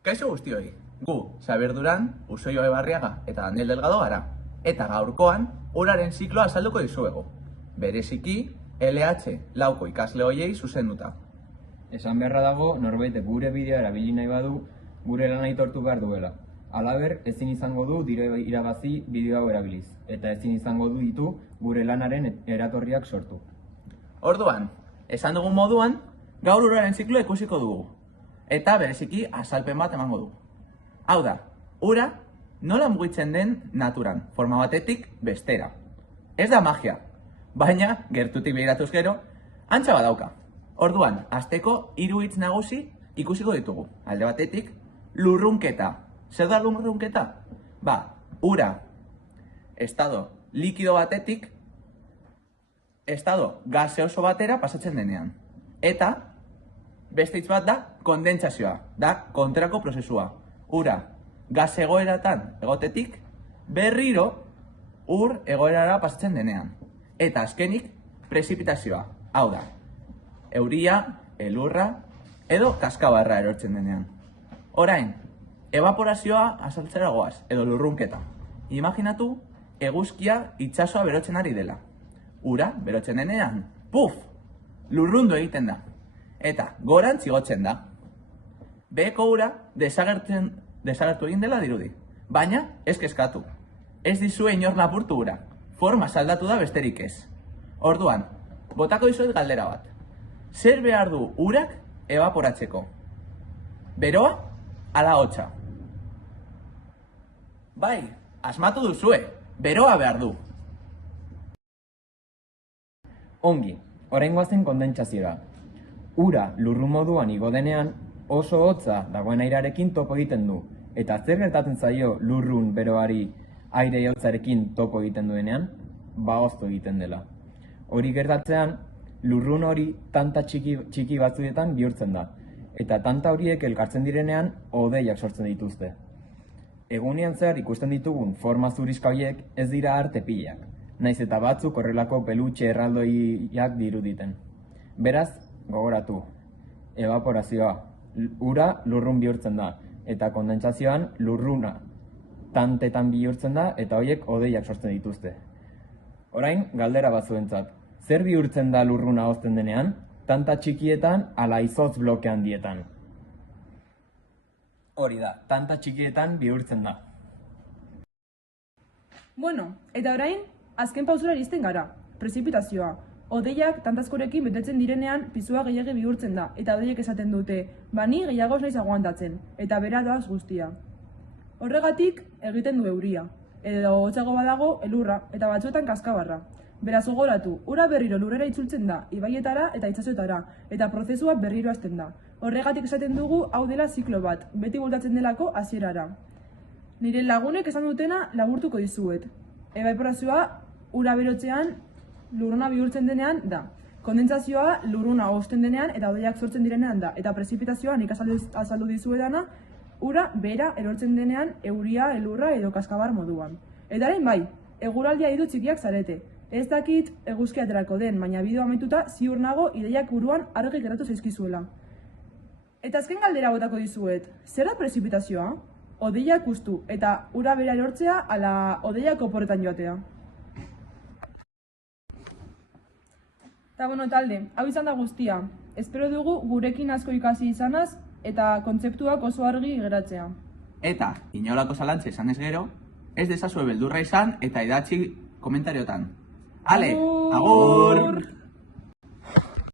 Kaixo guztioi, gu, Xabier Duran, Usoio Ebarriaga eta Daniel Delgado gara. Eta gaurkoan, uraren zikloa azalduko dizuegu. Bereziki, LH lauko ikasle hoiei zuzenduta. Esan beharra dago, norbaitek gure bideoa erabili nahi badu, gure lana aitortu behar duela. Halaber, ezin izango du dire irabazi bideo hau erabiliz, eta ezin izango du ditu gure lanaren eratorriak sortu. Orduan, esan dugun moduan, gaur uraren zikloa ikusiko dugu. Eta bereziki azalpen bat emango dugu. Hau da, ura nola mugitzen den naturan, forma batetik bestera. Ez da magia, baina gertutik begiratuz gero, antza badauka. Orduan, hasteko 3 hitz nagusi ikusiko ditugu. Alde batetik, lurrunketa. Zer da lurrunketa? Ura, estado likido batetik, estado gaseoso batera pasatzen denean. Eta, beste hitz bat da kondentsazioa, da kontrako prozesua. Ura, gas egoeratan egotetik, berriro ur egoerara pasatzen denean. Eta azkenik, prezipitazioa. Hau da, euria, elurra, edo kaskabarra erortzen denean. Orain, evaporazioa azaltzera goaz, edo lurrunketa. Imaginatu, eguzkia itsasoa berotzen ari dela. Ura, berotzen denean, puf, lurrundu egiten da. Eta gorantz igotzen da. Beheko ura desagertu egin dela dirudi. Baina ez kezkatu. Ez dizue inor lapurtu ura. Forma saldatu da besterik ez. Orduan, botako dizuet galdera bat. Zer behar du urak evaporatzeko? Beroa ala hotza? Bai, asmatu duzue. Beroa behar du. Ongi, orain goazen kondentsazioa. Ura lurru moduan igo denean oso hotza dagoen airearekin topo egiten du. Eta zer gertatzen zaio lurrun beroari aire hotzarekin topo egiten duenean? Hoztu egiten dela. Hori gertatzean, lurrun hori tanta txiki batzuetan bihurtzen da. Eta tanta horiek elkartzen direnean hodeiak sortzen dituzte. Egunean zehar ikusten ditugun forma zuriska horiek ez dira arte pilak. Naiz eta batzuk horrelako pelutxe erraldoiak diruditen. Beraz, gogoratu, evaporazioa, ura lurrun bihurtzen da, eta kondentsazioan lurruna tantetan bihurtzen da, eta horiek hodeiak sortzen dituzte. Orain, galdera batzuentzat, zer bihurtzen da lurruna hozten denean, tanta txikietan ala izotz bloke handietan? Hori da, tanta txikietan bihurtzen da. Bueno, eta orain, azken pausura iristen gara, prezipitazioa. Hodeiak tantazkorekin betetzen direnean pisua gehiagi bihurtzen da, eta hodeiek esaten dute, ni gehiago ez naiz aguantatzen, eta bera doaz guztia. Horregatik egiten du euria, edo hotzago badago elurra, eta batzuetan kaskabarra. Beraz gogoratu, ura berriro lurrera itzultzen da, ibaietara eta itsasoetara, eta prozesua berriro hasten da. Horregatik esaten dugu hau dela ziklo bat, beti voltatzen delako hasierara. Nire lagunek esan dutena laburtuko dizuet. Evaporazioa ura berotzean lurruna bihurtzen denean da. Kondentsazioa lurruna hozten denean eta hodeiak sortzen direnean da. Eta prezipitazioa nik azaldu dizuetana, ura bera erortzen denean euria, elurra edo kaskabar moduan. Etaren bai, eguraldia hidu txikiak zarete. Ez dakit eguzkia aterako den, baina bideo amaituta ziur nago ideiak buruan argi geratu zaizkizuela. Eta azken galdera botako dizuet, zer da prezipitazioa? Hodeiak hustu eta ura bera erortzea ala hodeiak oporretan joatea? Eta bueno talde, hau izan da guztia. Espero dugu gurekin asko ikasi izanaz eta kontzeptuak oso argi geratzea. Eta, inolako zalantze esan ez gero, ez dezazue beldurra izan eta idatzi komentariotan. Ale, agur!